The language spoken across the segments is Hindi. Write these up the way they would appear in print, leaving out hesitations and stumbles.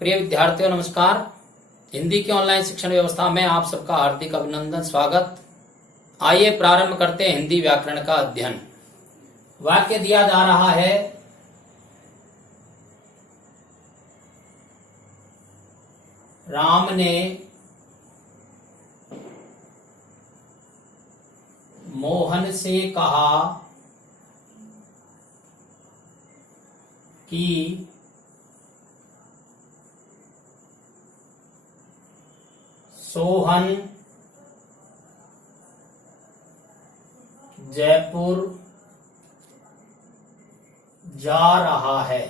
प्रिय विद्यार्थियों नमस्कार। हिंदी की ऑनलाइन शिक्षण व्यवस्था में आप सबका हार्दिक अभिनंदन स्वागत। आइए प्रारंभ करते हैं हिंदी व्याकरण का अध्ययन। वाक्य दिया जा रहा है, राम ने मोहन से कहा कि सोहन जयपुर जा रहा है।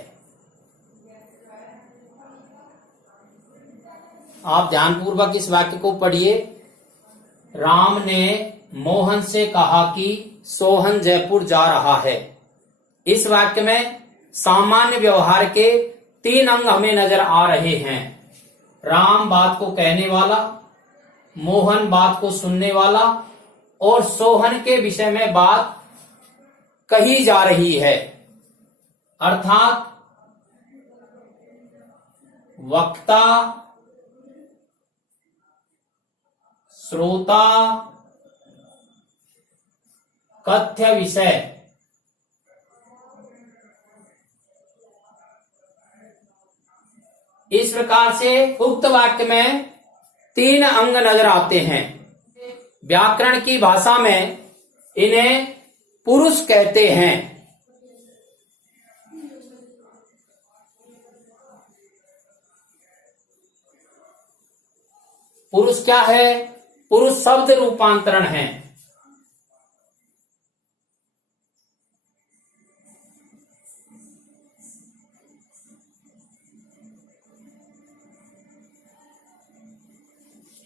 आप ध्यानपूर्वक इस वाक्य को पढ़िए। राम ने मोहन से कहा कि सोहन जयपुर जा रहा है। इस वाक्य में सामान्य व्यवहार के 3 अंग हमें नजर आ रहे हैं। राम बात को कहने वाला, मोहन बात को सुनने वाला और सोहन के विषय में बात कही जा रही है। अर्थात वक्ता, श्रोता, कथ्य विषय इस प्रकार से उक्त वाक्य में 3 अंग नजर आते हैं। व्याकरण की भाषा में इन्हें पुरुष कहते हैं। पुरुष क्या है? पुरुष शब्द रूपांतरण है।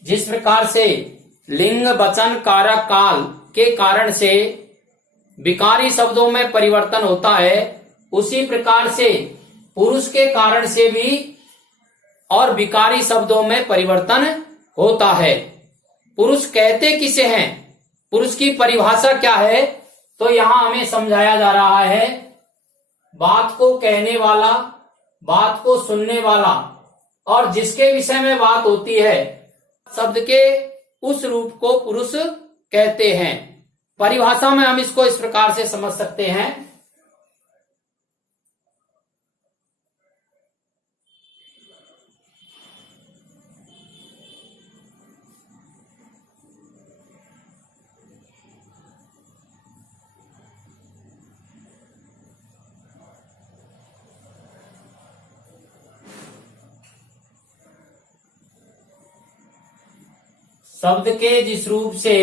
जिस प्रकार से लिंग, वचन, कारक, काल के कारण से विकारी शब्दों में परिवर्तन होता है, उसी प्रकार से पुरुष के कारण से भी और विकारी शब्दों में परिवर्तन होता है। पुरुष कहते किसे हैं? पुरुष की परिभाषा क्या है? तो यहां हमें समझाया जा रहा है, बात को कहने वाला, बात को सुनने वाला और जिसके विषय में बात होती है, शब्द के उस रूप को पुरुष कहते हैं। परिभाषा में हम इसको इस प्रकार से समझ सकते हैं। शब्द के जिस रूप से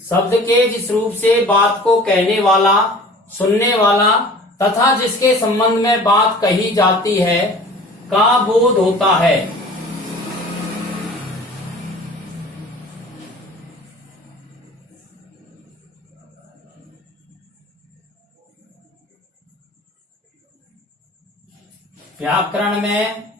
शब्द के जिस रूप से बात को कहने वाला, सुनने वाला तथा जिसके संबंध में बात कही जाती है का बोध होता है। व्याकरण में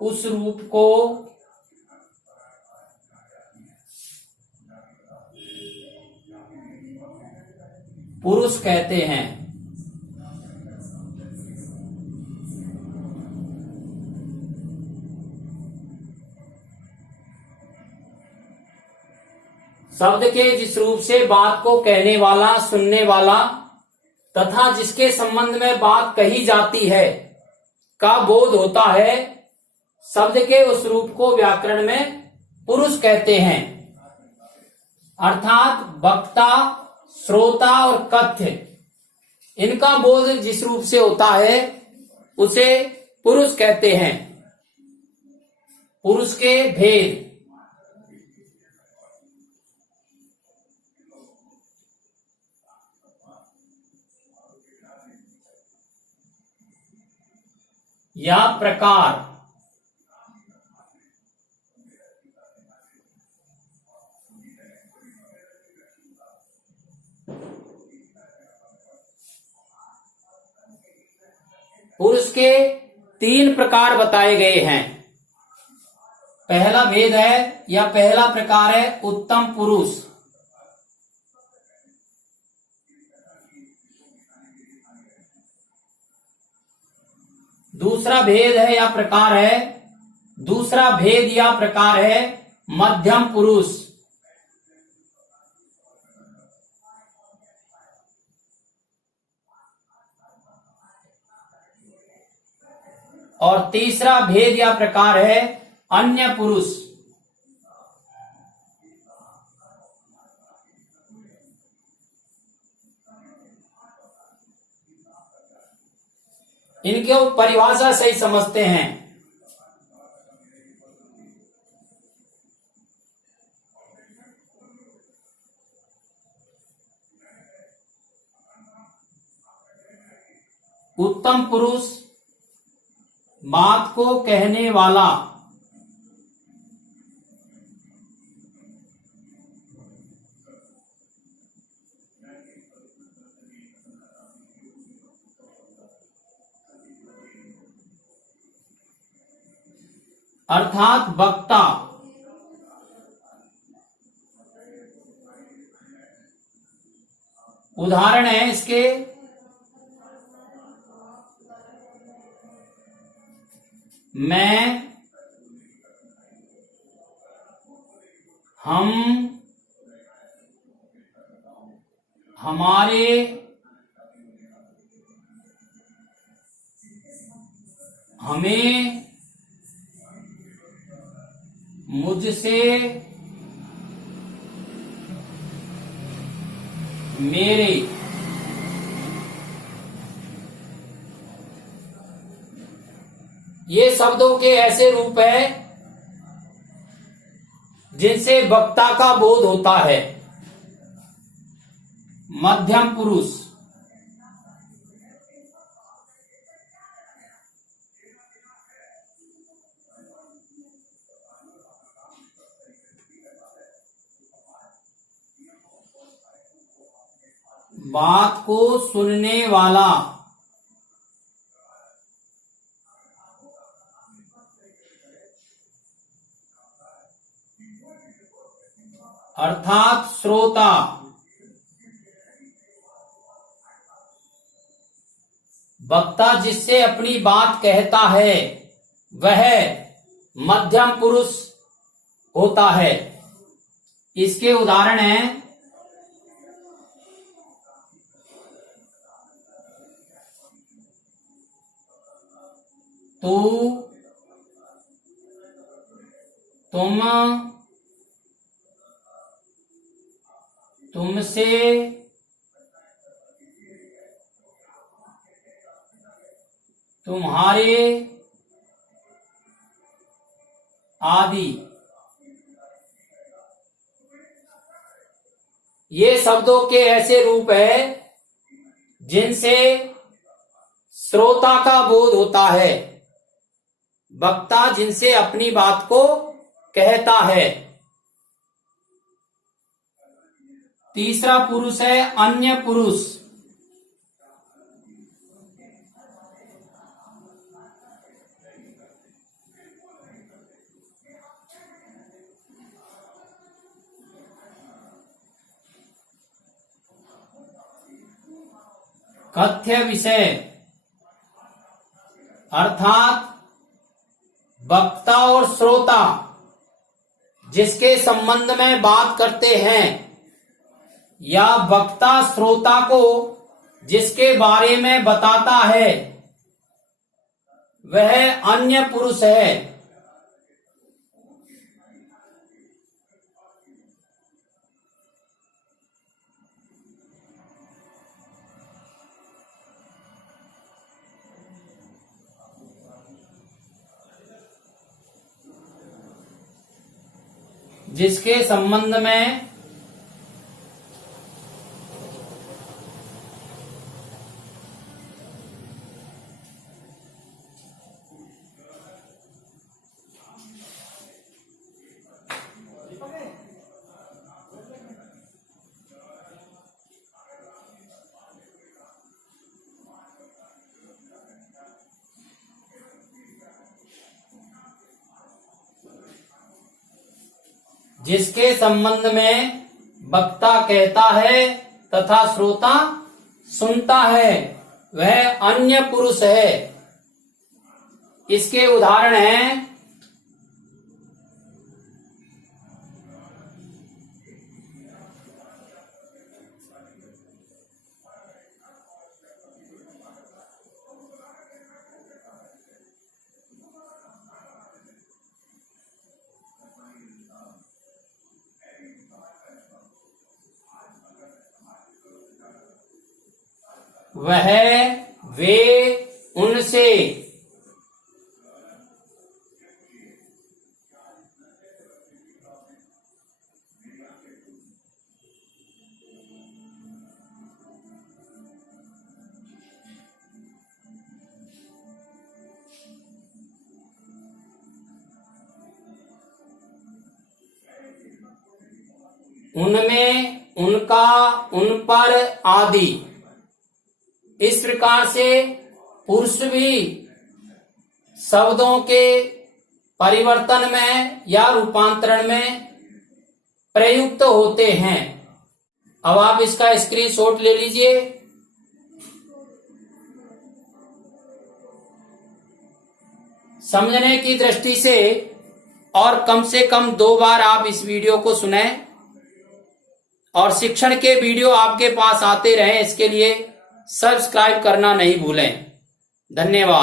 उस रूप को पुरुष कहते हैं। शब्द के जिस रूप से बात को कहने वाला, सुनने वाला तथा जिसके संबंध में बात कही जाती है का बोध होता है, शब्द के उस रूप को व्याकरण में पुरुष कहते हैं। अर्थात वक्ता, श्रोता और कथ्य, इनका बोध जिस रूप से होता है उसे पुरुष कहते हैं। पुरुष के भेद। या प्रकार। पुरुष के 3 प्रकार बताए गए हैं। पहला भेद है या पहला प्रकार है उत्तम पुरुष। दूसरा भेद या प्रकार है मध्यम पुरुष। और तीसरा भेद या प्रकार है अन्य पुरुष। इनके परिभाषा सही समझते हैं। उत्तम पुरुष बात को कहने वाला, अर्थात वक्ता। उदाहरण है इसके मैं, हम, हमारे, हमें, मुझसे, मेरे। ये शब्दों के ऐसे रूप हैं जिनसे वक्ता का बोध होता है। मध्यम पुरुष, बात को सुनने वाला, अर्थात श्रोता। वक्ता जिससे अपनी बात कहता है वह मध्यम पुरुष होता है। इसके उदाहरण हैं तू, तुम, तुमसे, तुम्हारे आदि। ये शब्दों के ऐसे रूप हैं जिनसे श्रोता का बोध होता है। वक्ता जिनसे अपनी बात को कहता है। तीसरा पुरुष है अन्य पुरुष। कथ्य विषय, अर्थात वक्ता और श्रोता जिसके संबंध में बात करते हैं या वक्ता श्रोता को जिसके बारे में बताता है वह अन्य पुरुष है। जिसके संबंध में वक्ता कहता है तथा श्रोता सुनता है वह अन्य पुरुष है। इसके उदाहरण हैं वह, वे, उनसे। उनमें, उनका, उन पर आदि। इस प्रकार से पुरुष भी शब्दों के परिवर्तन में या रूपांतरण में प्रयुक्त होते हैं। अब आप इसका स्क्रीनशॉट ले लीजिए। समझने की दृष्टि से और कम से कम 2 बार आप इस वीडियो को सुनें और शिक्षण के वीडियो आपके पास आते रहें, इसके लिए सब्सक्राइब करना नहीं भूलें। धन्यवाद।